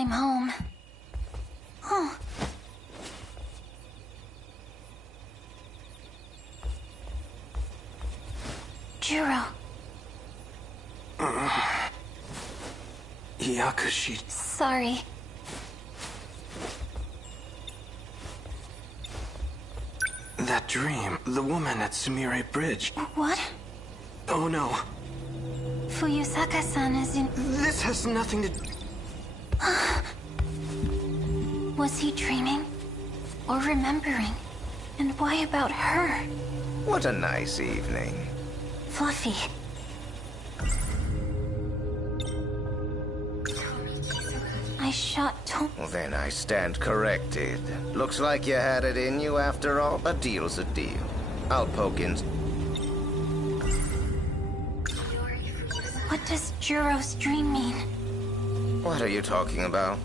I'm home. Oh. Juro. Yakushi. Sorry. That dream, the woman at Sumire Bridge. What? Oh no. Fuyusaka-san is in... This has nothing to... Was he dreaming? Or remembering? And why about her? What a nice evening. Fluffy. I shot Tom. Well, then I stand corrected. Looks like you had it in you after all. A deal's a deal. I'll poke in. What does Juro's dream mean? What are you talking about?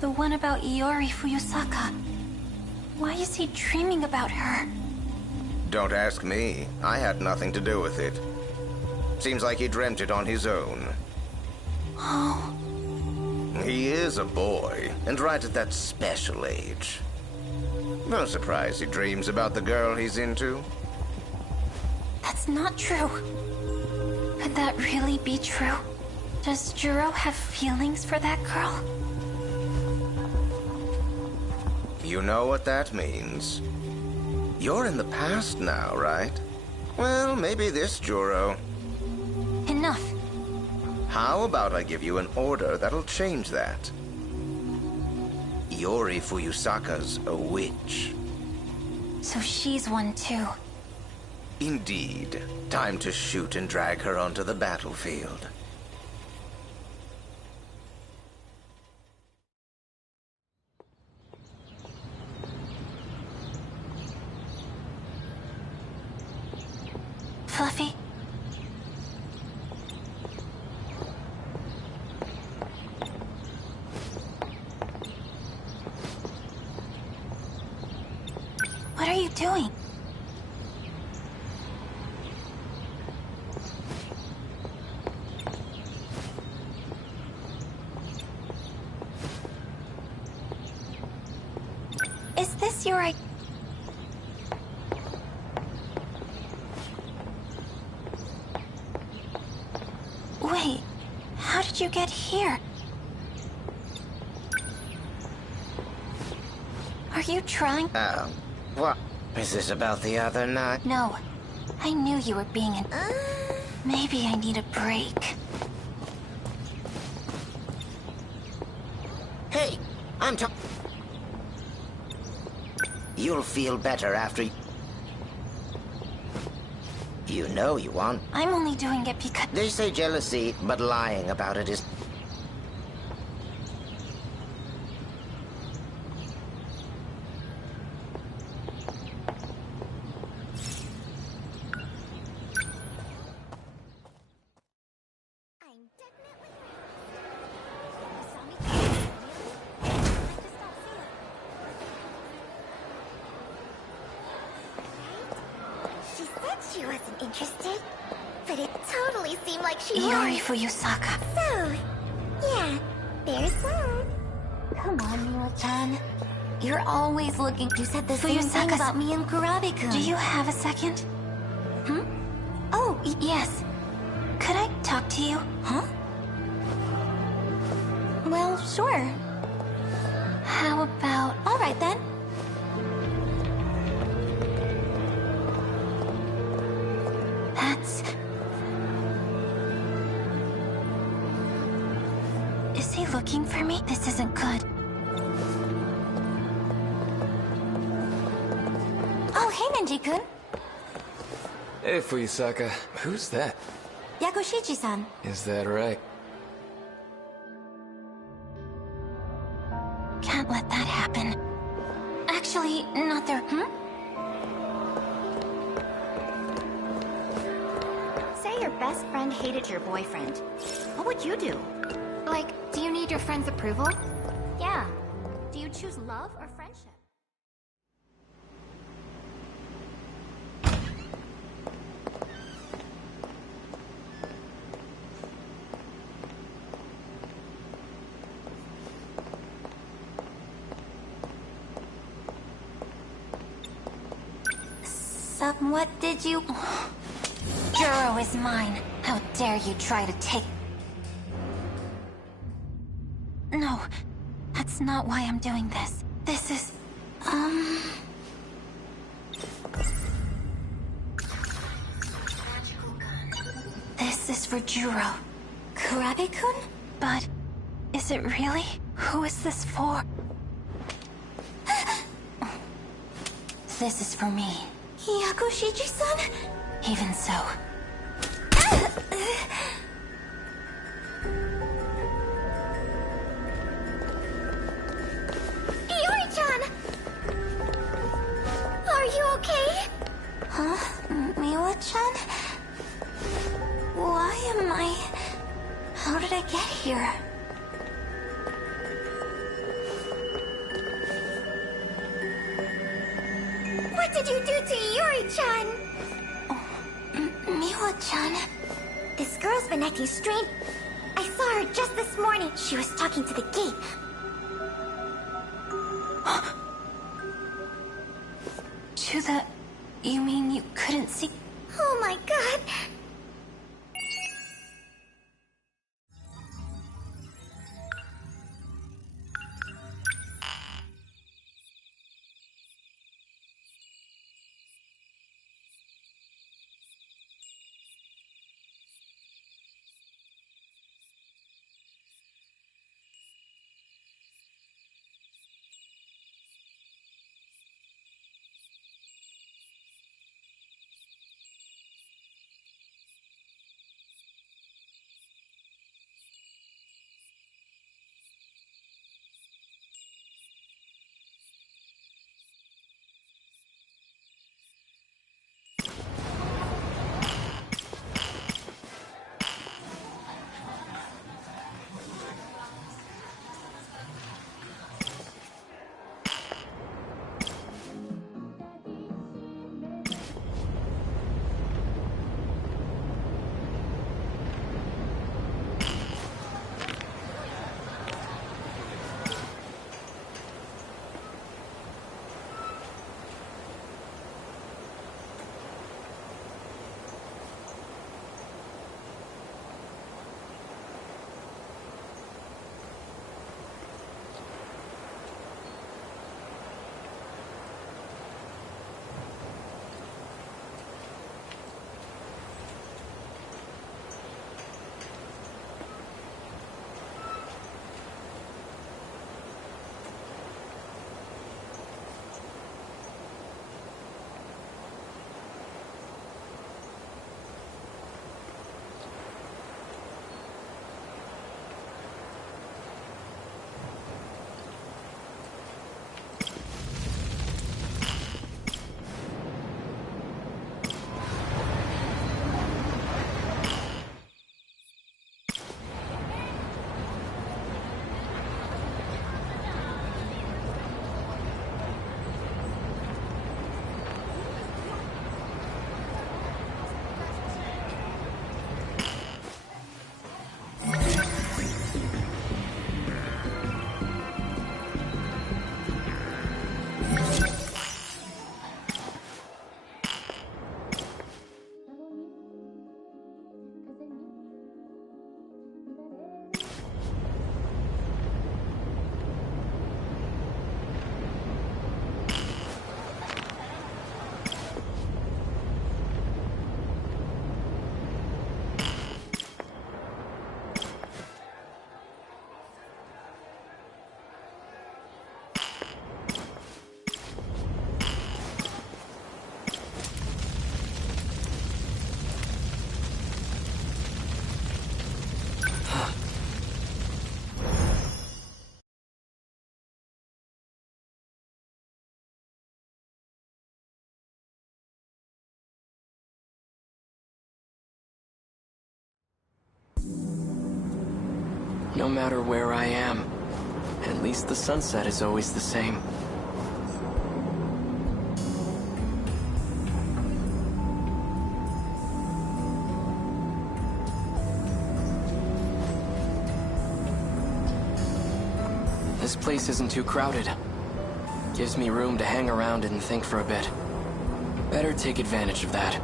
The one about Iori Fuyusaka. Why is he dreaming about her? Don't ask me. I had nothing to do with it. Seems like he dreamt it on his own. Oh. He is a boy, and right at that special age. No surprise he dreams about the girl he's into. That's not true. Could that really be true? Does Juro have feelings for that girl? You know what that means. You're in the past now, right? Well, maybe this, Juro. Enough. How about I give you an order that'll change that? Iori Fuyusaka's a witch. So she's one too. Indeed. Time to shoot and drag her onto the battlefield. Fluffy? What are you doing? Is this your idea? Wait, how did you get here? Are you trying? What? Is this about the other night? No. I knew you were being an... Maybe I need a break. Hey, I'm You'll feel better after... You know you want... I'm only doing it because... They say jealousy, but lying about it is... She said she wasn't interested, but it totally seemed like she Iori was. Fuyusaka. So, yeah, there's one. Come on, Mila-chan. You're always looking... You said the same thing about me and Kurabe-kun. Do you have a second? Hmm? Oh, Yes. Could I talk to you? huh? Well, sure. How about... All right, then. That's... Is he looking for me? This isn't good. Oh, hey, Nenji-kun. Hey, Fuyusaka. Who's that? Yakushiji-san. Is that right? Can't let that happen. Actually, not there. Say your best friend hated your boyfriend. What would you do? Like, do you need your friend's approval? Yeah. Do you choose love or friendship? So what did you... Juro is mine. How dare you try to take... No, that's not why I'm doing this. This is... This is for Juro. Kurabe-kun? But... is it really? Who is this for? This is for me. Yakushiji-san? Even so. Iori-chan! Are you okay? Huh? Miwa-chan? Why am I... How did I get here? What did you do to Iori-chan? Miwa-chan? This girl's been acting strange. I saw her just this morning. She was talking to the gate. To the... You mean you couldn't see... Oh my god. No matter where I am, at least the sunset is always the same. This place isn't too crowded. Gives me room to hang around and think for a bit. Better take advantage of that.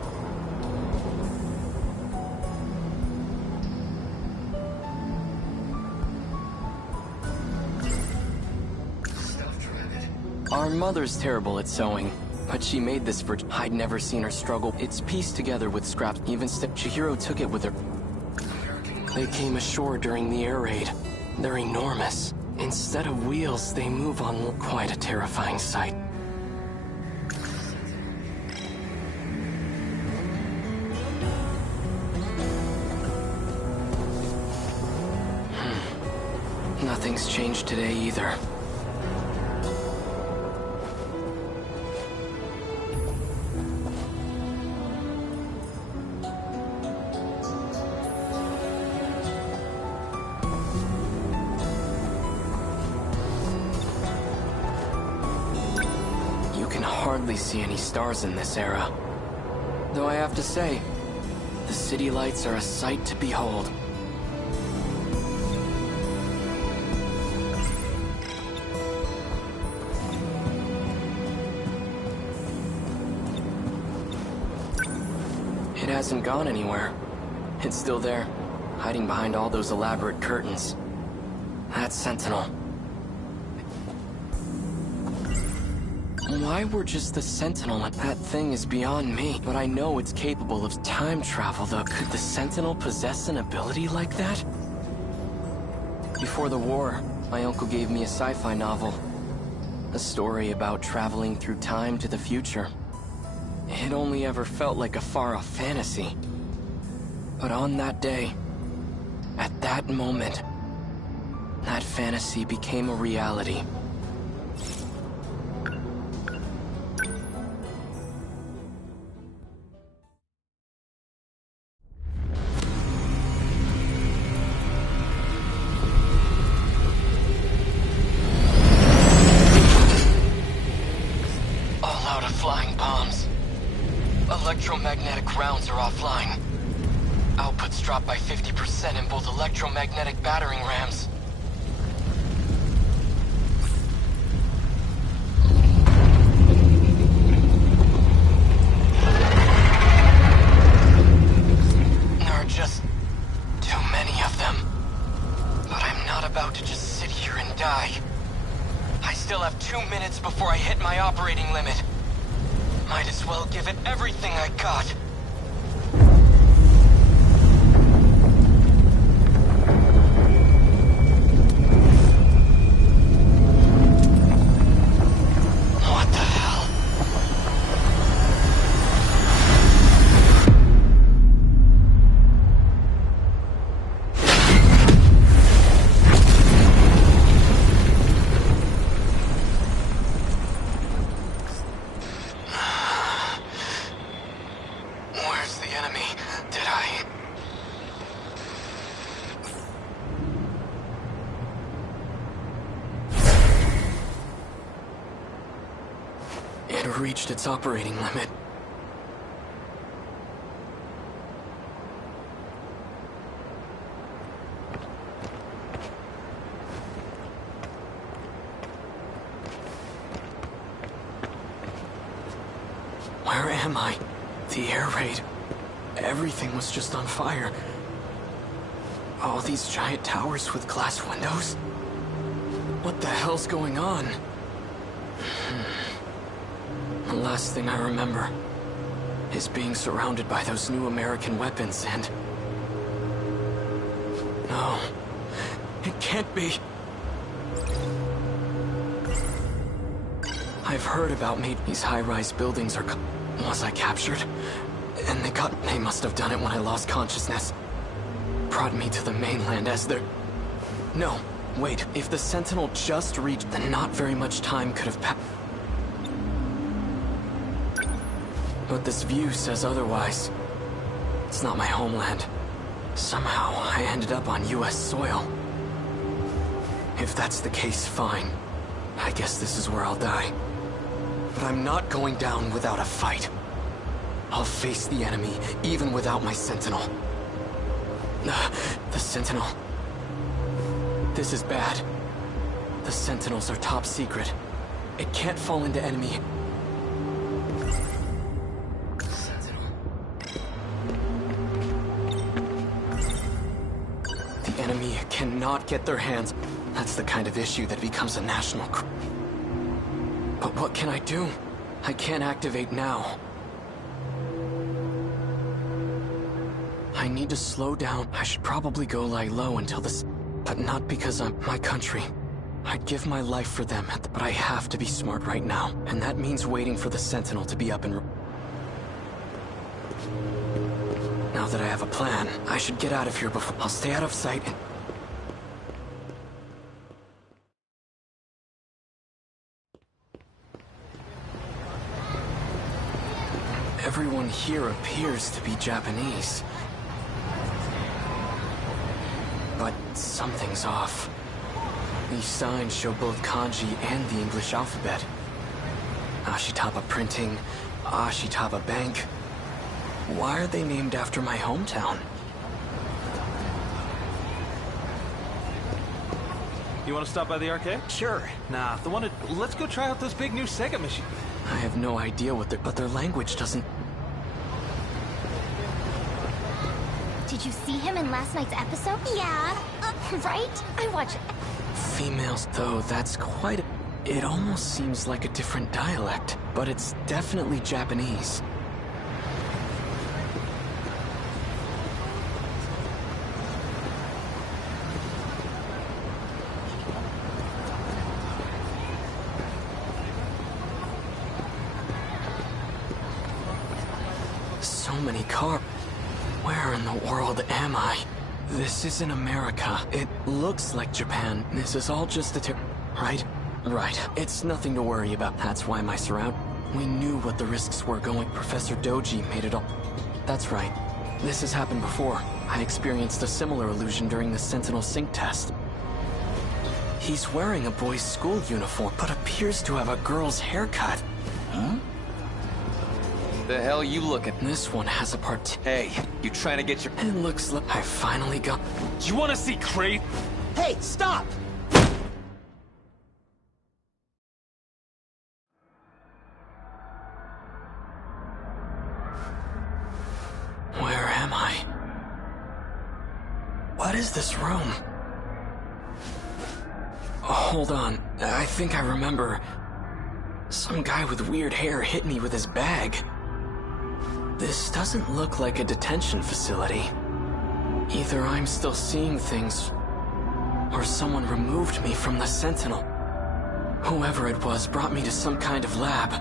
Our mother's terrible at sewing, but she made this for... I'd never seen her struggle. It's pieced together with scraps. Even Chihiro took it with her. They came ashore during the air raid. They're enormous. Instead of wheels, they move on quite a terrifying sight. Nothing's changed today either. Hardly see any stars in this era. Though I have to say, the city lights are a sight to behold. It hasn't gone anywhere. It's still there, hiding behind all those elaborate curtains. That's Sentinel. Why we're just the Sentinel? That thing is beyond me, but I know it's capable of time travel, though. Could the Sentinel possess an ability like that? Before the war, my uncle gave me a sci-fi novel. A story about traveling through time to the future. It only ever felt like a far-off fantasy. But on that day, at that moment, that fantasy became a reality. Electromagnetic rounds are offline. Output's dropped by 50% in both electromagnetic battering rams. There are just too many of them. But I'm not about to just sit here and die. I still have 2 minutes before I hit my operating limit. Might as well give it everything I got. What the hell? It reached its operating limit. Where am I? The air raid. Everything was just on fire. All these giant towers with glass windows? What the hell's going on? The last thing I remember is being surrounded by those new American weapons and... No, it can't be. I've heard about these high-rise buildings are... Was I captured? And they must have done it when I lost consciousness. Brought me to the mainland as their... No, wait, if the Sentinel just reached, then not very much time could have passed. But this view says otherwise. It's not my homeland. Somehow, I ended up on US soil. If that's the case, fine. I guess this is where I'll die. But I'm not going down without a fight. I'll face the enemy, even without my Sentinel. The Sentinel. This is bad. The Sentinels are top secret. It can't fall into enemy... cannot get their hands. That's the kind of issue that becomes a national But what can I do? I can't activate now. I need to slow down. I should probably go lie low until this... But not because I'm my country. I'd give my life for them, but I have to be smart right now. And that means waiting for the Sentinel to be up and... Now that I have a plan, I should get out of here before... I'll stay out of sight and... Everyone here appears to be Japanese. But something's off. These signs show both kanji and the English alphabet. Ashitaba Printing, Ashitaba Bank. Why are they named after my hometown? You want to stop by the arcade? Sure. Nah, the one at... Let's go try out those big new Sega machines. I have no idea what but their language doesn't... Did you see him in last night's episode? Yeah, Right? I watched... Females, though, that's quite a... It almost seems like a different dialect, but it's definitely Japanese. So many cars. Where in the world am I? This isn't America. It looks like Japan. This is all just a tip, right? Right. It's nothing to worry about. That's why my surround... We knew what the risks were going. Professor Doji made it all... That's right. This has happened before. I experienced a similar illusion during the Sentinel sync test. He's wearing a boy's school uniform, but appears to have a girl's haircut. Huh? The hell you looking? This one has a part... Hey, you trying to get your... It looks like I finally got... You want to see Crate? Hey, stop! Where am I? What is this room? Hold on. I think I remember. Some guy with weird hair hit me with his bag. This doesn't look like a detention facility. Either I'm still seeing things, or someone removed me from the Sentinel. Whoever it was brought me to some kind of lab.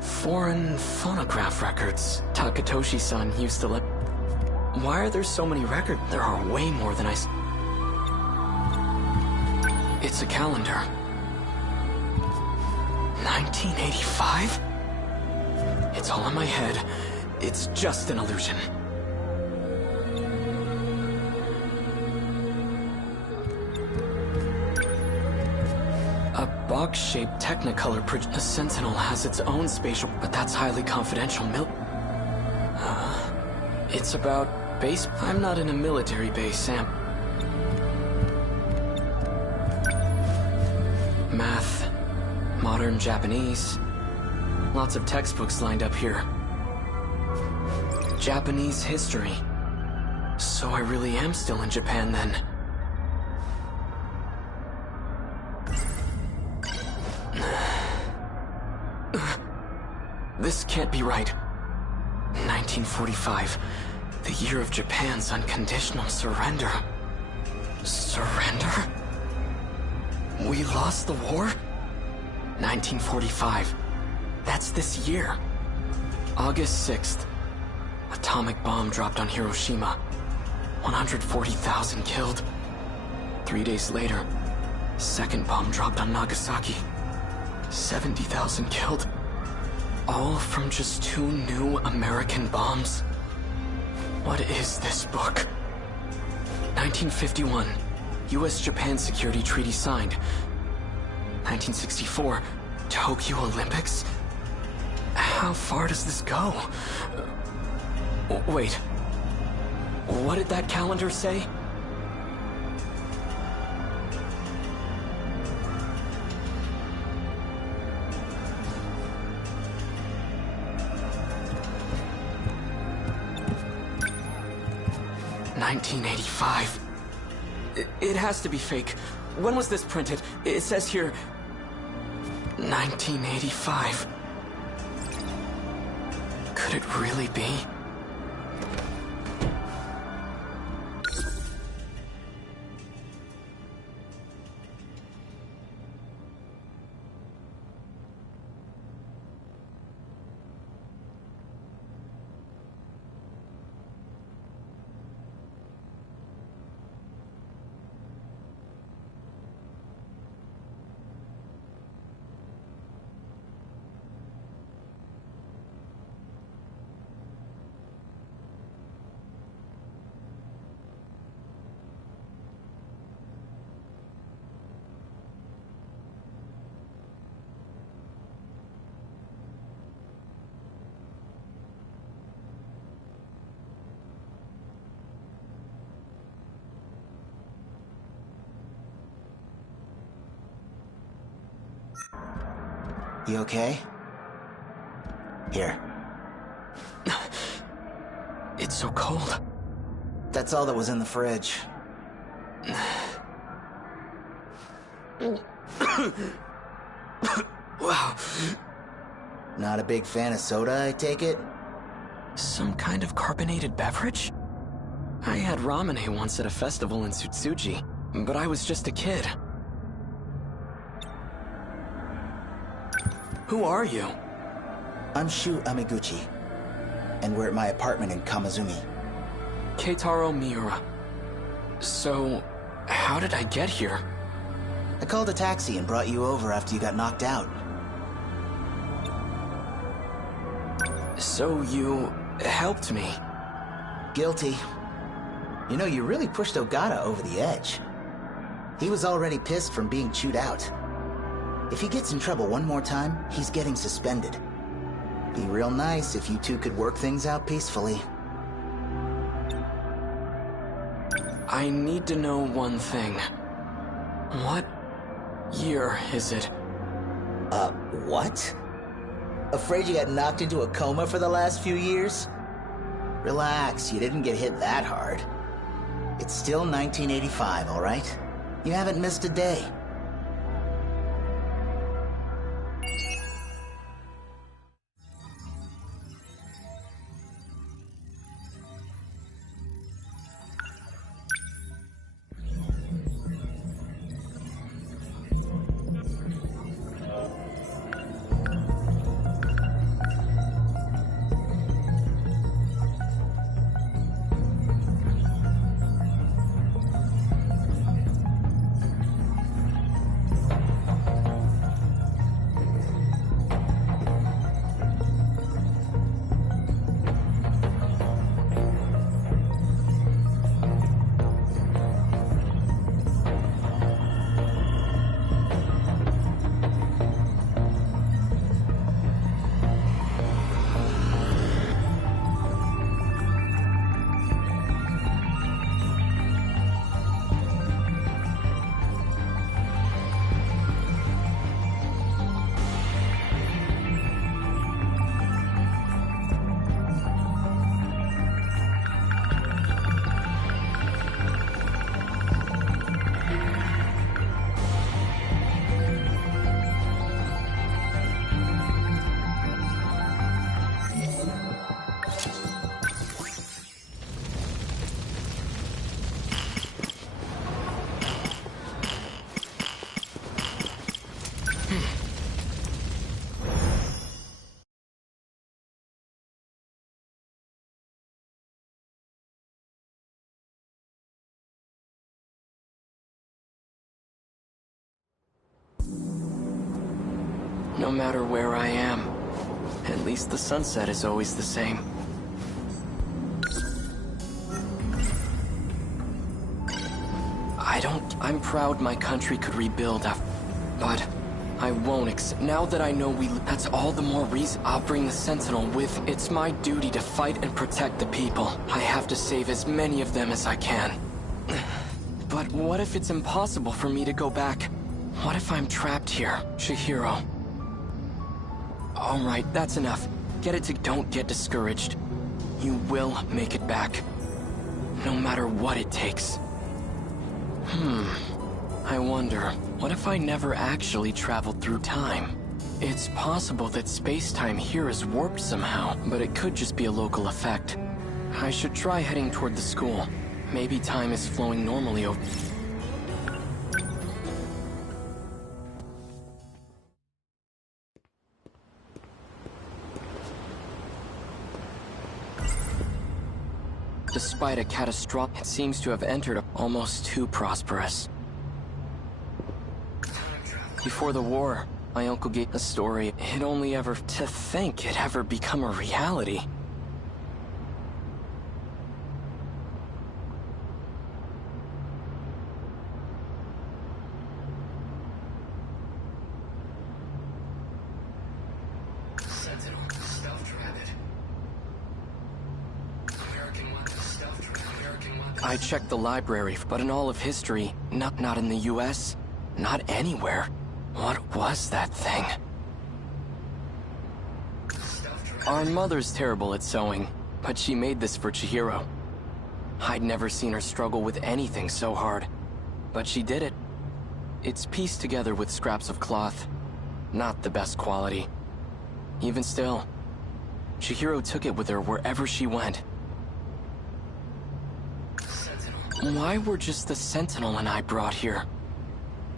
Foreign phonograph records. Takatoshi-san used to let... Why are there so many records? There are way more than It's a calendar. 1985? It's all in my head. It's just an illusion. A box-shaped Technicolor The Sentinel has its own spatial, but that's highly confidential. It's about base... I'm not in a military base, Sam. Math, modern Japanese. Lots of textbooks lined up here. Japanese history. So I really am still in Japan then. This can't be right. 1945. The year of Japan's unconditional surrender. Surrender? We lost the war? 1945. That's this year. August 6th. Atomic bomb dropped on Hiroshima. 140,000 killed. 3 days later, second bomb dropped on Nagasaki. 70,000 killed. All from just 2 new American bombs. What is this book? 1951, U.S.-Japan Security Treaty signed. 1964, Tokyo Olympics? How far does this go? Wait. What did that calendar say? 1985. It has to be fake. When was this printed? It says here... 1985. Could it really be? You okay? Here. It's so cold. That's all that was in the fridge. Wow. Not a big fan of soda, I take it? Some kind of carbonated beverage? I had ramen once at a festival in Tsutsuji, but I was just a kid. Who are you? I'm Shu Amiguchi, and we're at my apartment in Kamazumi. Keitaro Miura. So, how did I get here? I called a taxi and brought you over after you got knocked out. So you helped me? Guilty. You know, you really pushed Ogata over the edge. He was already pissed from being chewed out. If he gets in trouble one more time, he's getting suspended. Be real nice if you two could work things out peacefully. I need to know one thing. What year is it? What? Afraid you got knocked into a coma for the last few years? Relax, you didn't get hit that hard. It's still 1985, all right? You haven't missed a day. No matter where I am, at least the sunset is always the same. I'm proud my country could rebuild after, but I won't now that I know that's all the more reason I'll bring the Sentinel with. It's my duty to fight and protect the people. I have to save as many of them as I can. But what if it's impossible for me to go back? What if I'm trapped here, Chihiro? Alright, that's enough. Don't get discouraged. You will make it back. no matter what it takes. I wonder, what if I never actually traveled through time? It's possible that space-time here is warped somehow, but it could just be a local effect. I should try heading toward the school. Maybe time is flowing normally over... Despite a catastrophe, it seems to have entered almost too prosperous. Before the war, my uncle gave a story. It only ever to think it ever become a reality. Sentinel, stealth rabbit. I checked the library, but in all of history, not in the US, not anywhere. What was that thing? Our mother's terrible at sewing, but she made this for Chihiro. I'd never seen her struggle with anything so hard, but she did it. It's pieced together with scraps of cloth. Not the best quality. Even still, Chihiro took it with her wherever she went. Why were just the Sentinel and I brought here?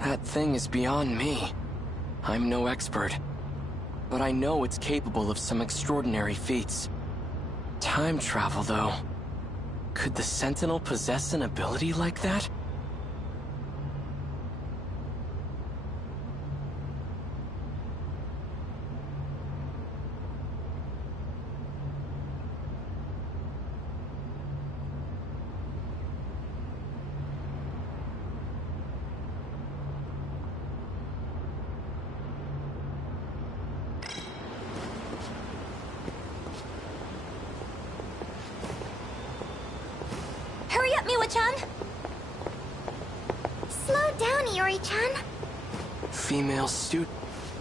That thing is beyond me. I'm no expert, but I know it's capable of some extraordinary feats. Time travel, though. Could the Sentinel possess an ability like that? Hurry up, Miwa-chan! Slow down, Iori-chan. Female student.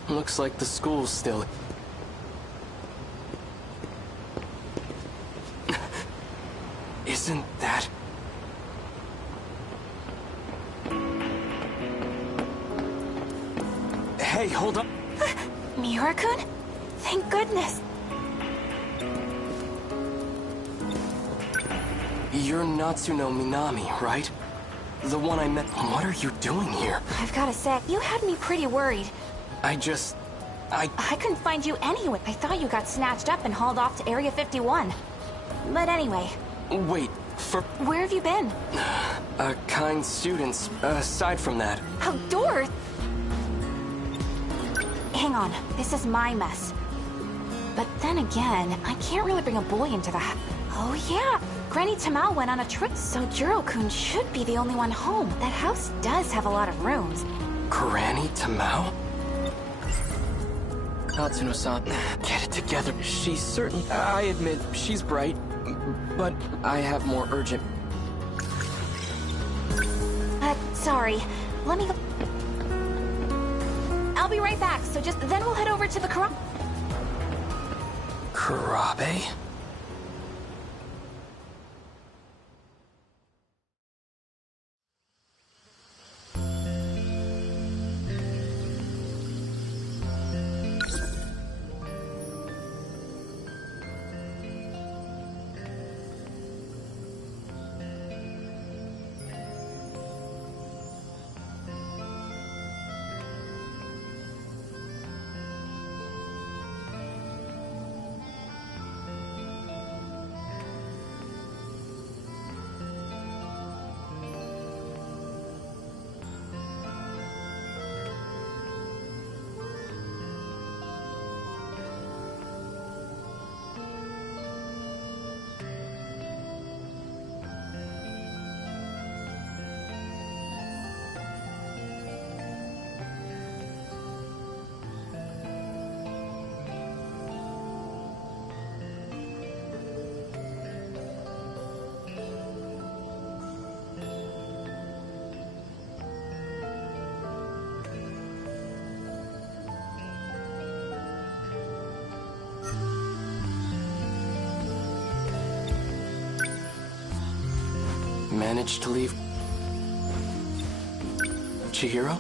Looks like the school's still... Isn't that... Hey, hold up! Miura-kun? Thank goodness. You're Natsuno Minami, right? The one I met... What are you doing here? I've gotta say, you had me pretty worried. I couldn't find you anyway. I thought you got snatched up and hauled off to Area 51. But anyway. Wait, Where have you been? Kind students. Aside from that... Outdoors? Hang on, this is my mess. But then again, I can't really bring a boy into the house. Oh yeah, Granny Tamao went on a trip, so Jiro-kun should be the only one home. That house does have a lot of rooms. Granny Tamao? Natsuno-san, get it together. She's certain... I admit, she's bright, but I have more urgent... Sorry. Let me go... I'll be right back, so then we'll head over to the Karabe. Karabe? managed to leave. Chihiro?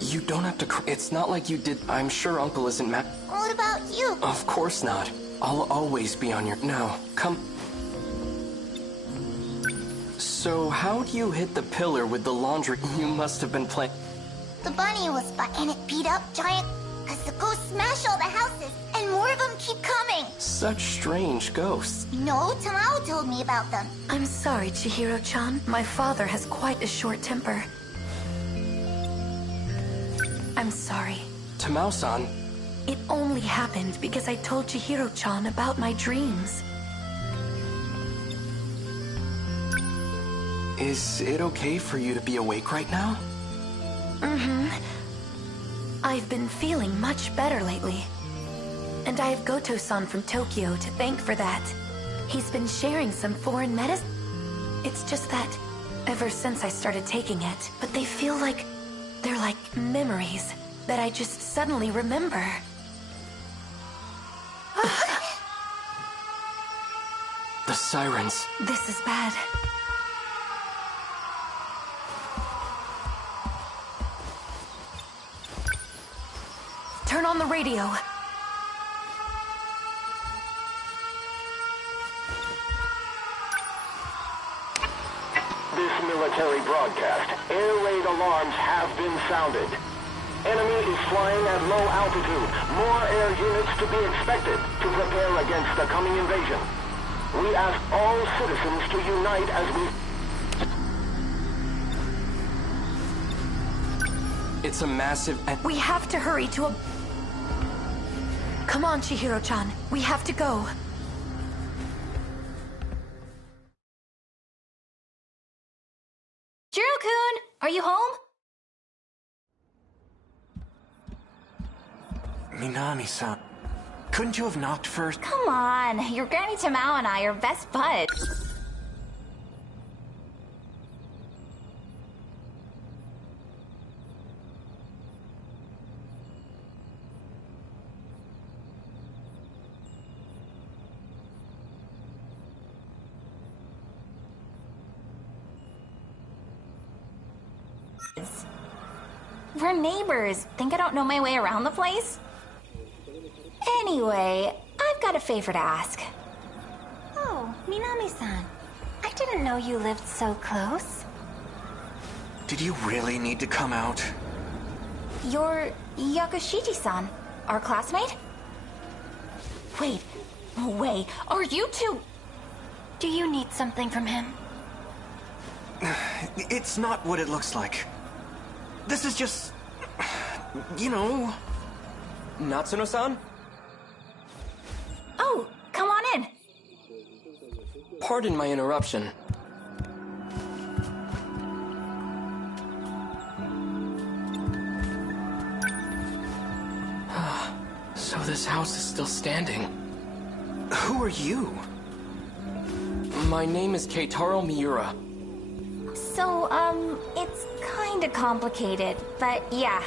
You don't have to It's not like you did. I'm sure Uncle isn't mad. What about you? Of course not. I'll always be on your... Now, come... So, how'd you hit the pillar with the laundry? You must have been playing... The bunny was and it beat up giant... Cause the ghosts smash all the houses, and more of them keep coming. Such strange ghosts. No, Tamao told me about them. I'm sorry, Chihiro-chan. My father has quite a short temper. I'm sorry. Tamao-san. It only happened because I told Chihiro-chan about my dreams. Is it okay for you to be awake right now? Mm-hmm. I've been feeling much better lately. And I have Goto-san from Tokyo to thank for that. He's been sharing some foreign medicine. It's just that, ever since I started taking it, but they feel like... they're like memories that I just suddenly remember. The sirens. This is bad. Turn on the radio. This military broadcast. Air raid alarms have been sounded. Enemy is flying at low altitude. More air units to be expected to prepare against the coming invasion. We ask all citizens to unite as we... It's a massive... We have to hurry to a... Come on, Chihiro-chan. We have to go. Jiro-kun, are you home? Minami-san, couldn't you have knocked first? Come on, your Granny Tamao and I are best buds. We're neighbors. Think I don't know my way around the place? Anyway, I've got a favor to ask. Oh, Minami-san. I didn't know you lived so close. Did you really need to come out? You're Yakushiji-san, our classmate? Wait, are you two... Do you need something from him? It's not what it looks like. This is just... you know... Natsuno-san? Oh, come on in. Pardon my interruption. So this house is still standing. Who are you? My name is Keitaro Miura. So, it's kinda complicated, but yeah.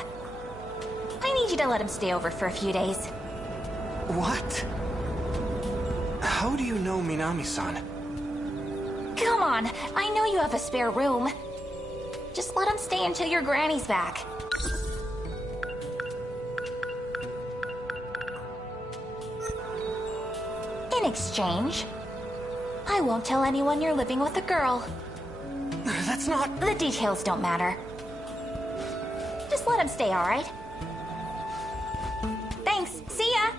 I need you to let him stay over for a few days. What? How do you know Minami-san? Come on, I know you have a spare room. Just let him stay until your granny's back. In exchange, I won't tell anyone you're living with a girl. That's not... The details don't matter. Just let him stay, alright? Thanks, see ya!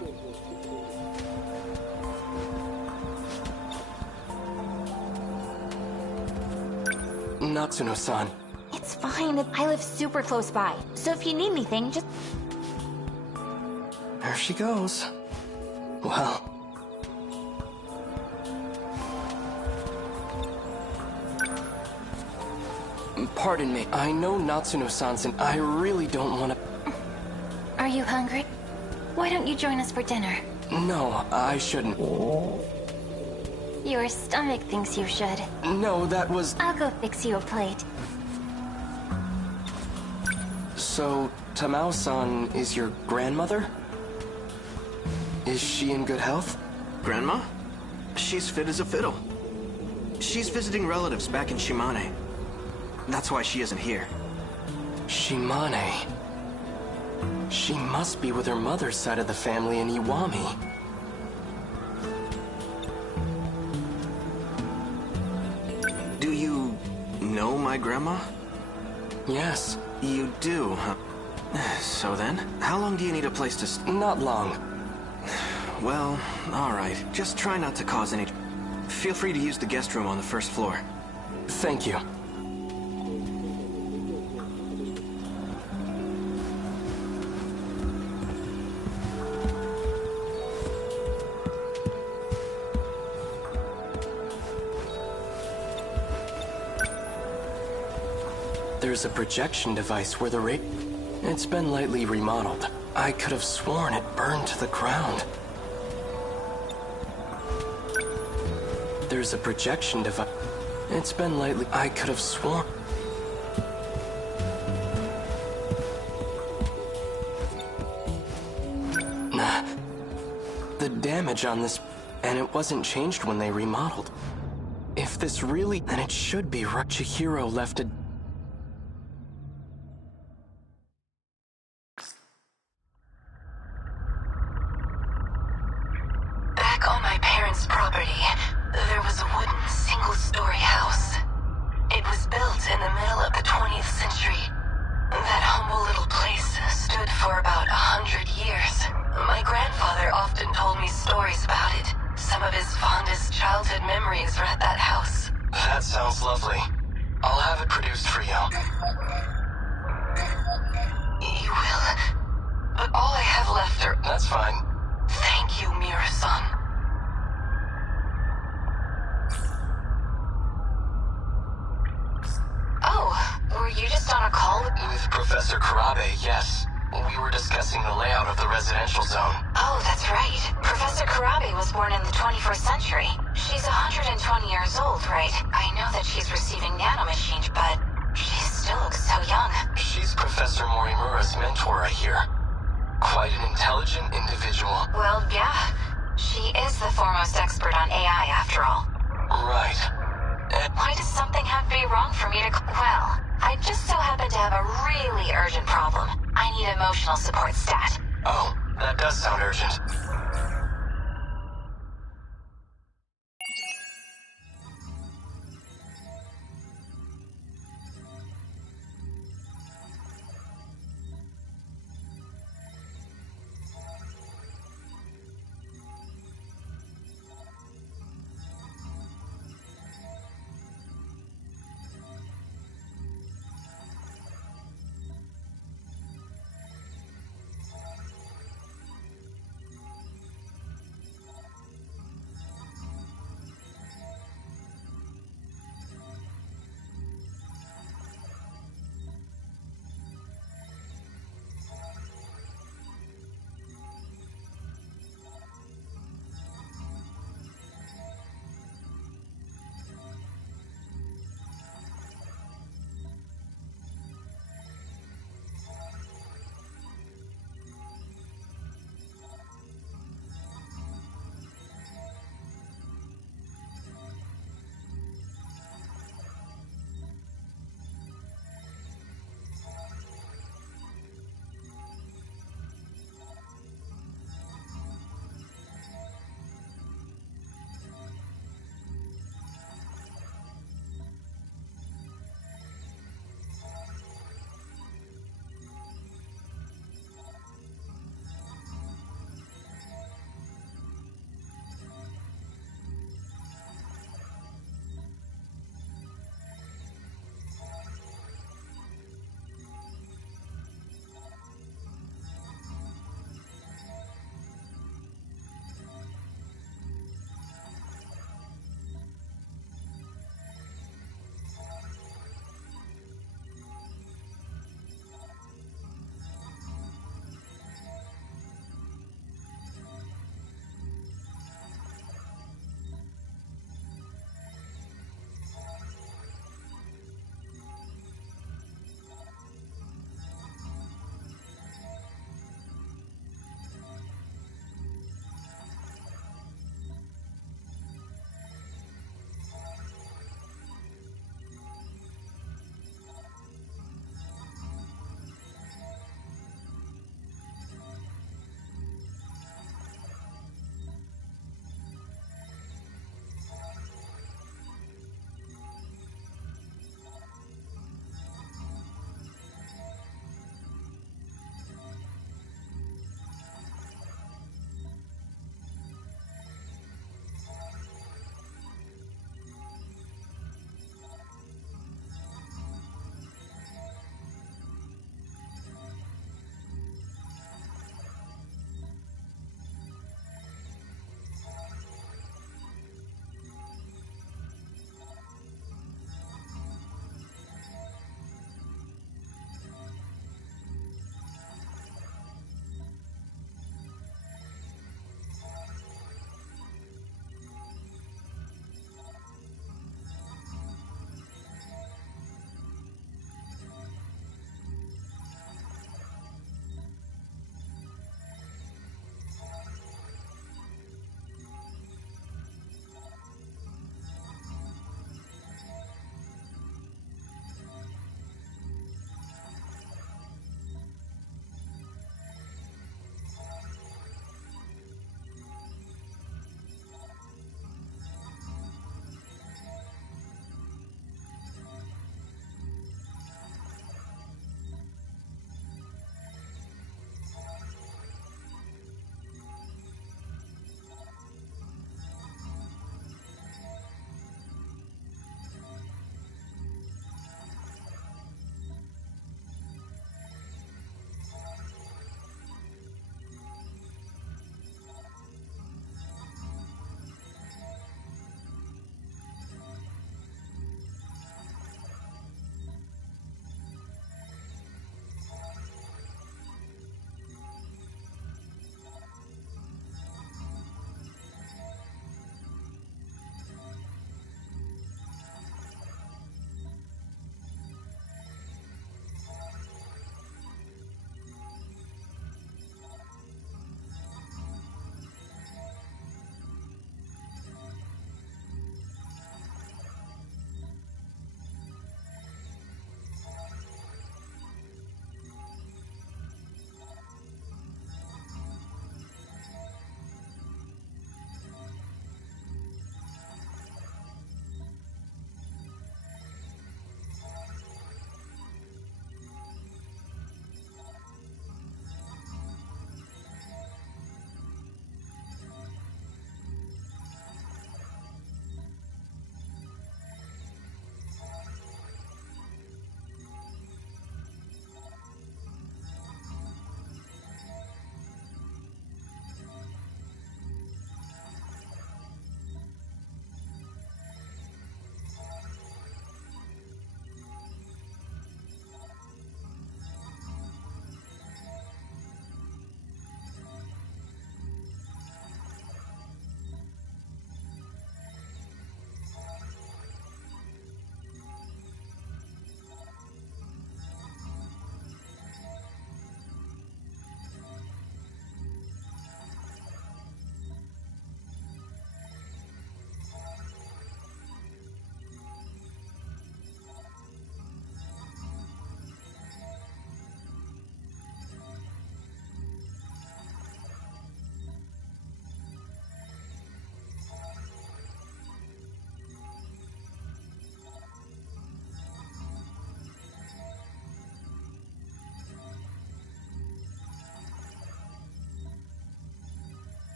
Natsuno-san. It's fine, I live super close by. So if you need anything, just... There she goes. Well... Pardon me, I know Natsuno-san's and I really don't want to... Are you hungry? Why don't you join us for dinner? No, I shouldn't. Your stomach thinks you should. No, that was... I'll go fix you a plate. So, Tamao-san is your grandmother? Is she in good health? Grandma? She's fit as a fiddle. She's visiting relatives back in Shimane. That's why she isn't here. Shimane. She must be with her mother's side of the family in Iwami. Do you know my grandma? Yes. You do, huh? So then, how long do you need a place to Not long. Well, alright. Just try not to cause any... Feel free to use the guest room on the first floor. Thank you. There's a projection device where the It's been lightly remodeled. I could have sworn it burned to the ground. There's a projection device. It's been lightly... I could have sworn... Nah. The damage on this... And it wasn't changed when they remodeled. If this really... Then it should be right. Chihiro left a... Back on my parents' property, there was a wooden single-story house. It was built in the middle of the 20th century. That humble little place stood for about 100 years. My grandfather often told me stories about it. Some of his fondest childhood memories were at that house. That sounds lovely. I'll have it produced for you. You will? But all I have left are... That's fine. Thank you, Mira-san. Oh, were you just on a call with... With Professor Karabe, yes. We were discussing the layout of the residential zone. Oh, that's right. Professor Karabe was born in the 21st century. She's 120 years old, right? I know that she's receiving nanomachines, but she still looks so young. She's Professor Morimura's mentor, I hear. Quite an intelligent individual. Well, yeah. She is the foremost expert on AI, after all. Right. Why does something have to be wrong for me to... Well, I just so happen to have a really urgent problem. I need emotional support stat. Oh, that does sound urgent.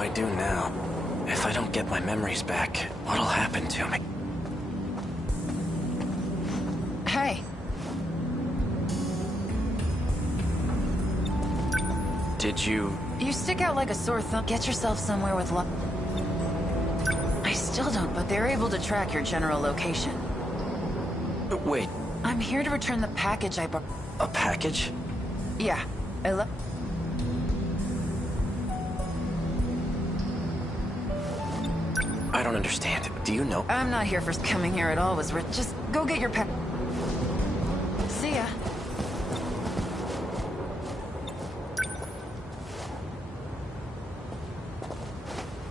I do now? If I don't get my memories back, what'll happen to me? Hey. Did you... You stick out like a sore thumb. Get yourself somewhere with luck. I still don't, but they're able to track your general location. Wait, I'm here to return the package I brought. a package? Yeah. I don't understand. Do you know? I'm not here for coming here at all. Was just go get your pack. See ya.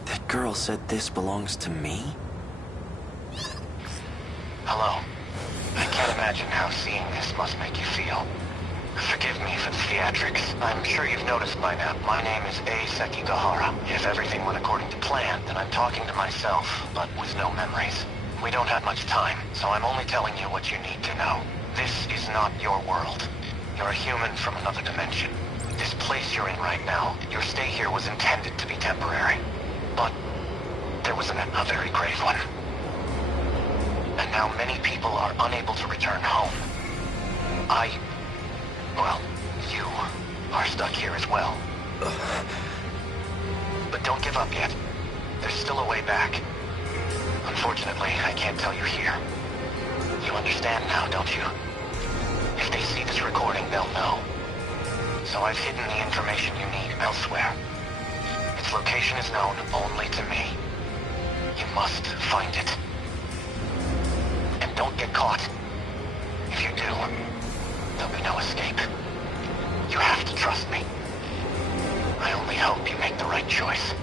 That girl said this belongs to me? Hello. I can't imagine how seeing this must make you feel. Forgive me for the theatrics. I'm sure you've noticed by now. My name is A. Sekigahara. If everything went according to plan, then I'm talking to myself, but with no memories. We don't have much time, so I'm only telling you what you need to know. This is not your world. You're a human from another dimension. This place you're in right now, your stay here was intended to be temporary. But there was a very grave one. And now many people are unable to return home. Well, you are stuck here as well. But don't give up yet. There's still a way back. Unfortunately, I can't tell you here. You understand now, don't you? If they see this recording, they'll know. So I've hidden the information you need elsewhere. Its location is known only to me. You must find it. And don't get caught. If you do, there'll be no escape. You have to trust me. I only hope you make the right choice.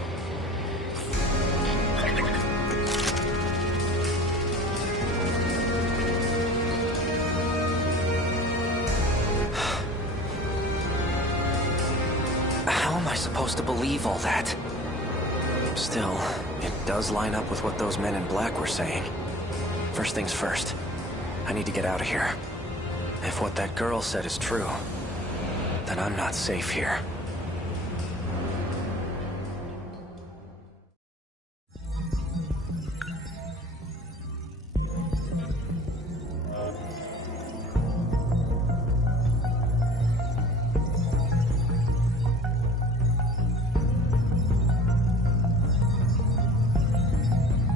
How am I supposed to believe all that? Still, it does line up with what those men in black were saying. First things first, I need to get out of here. If what that girl said is true, then I'm not safe here.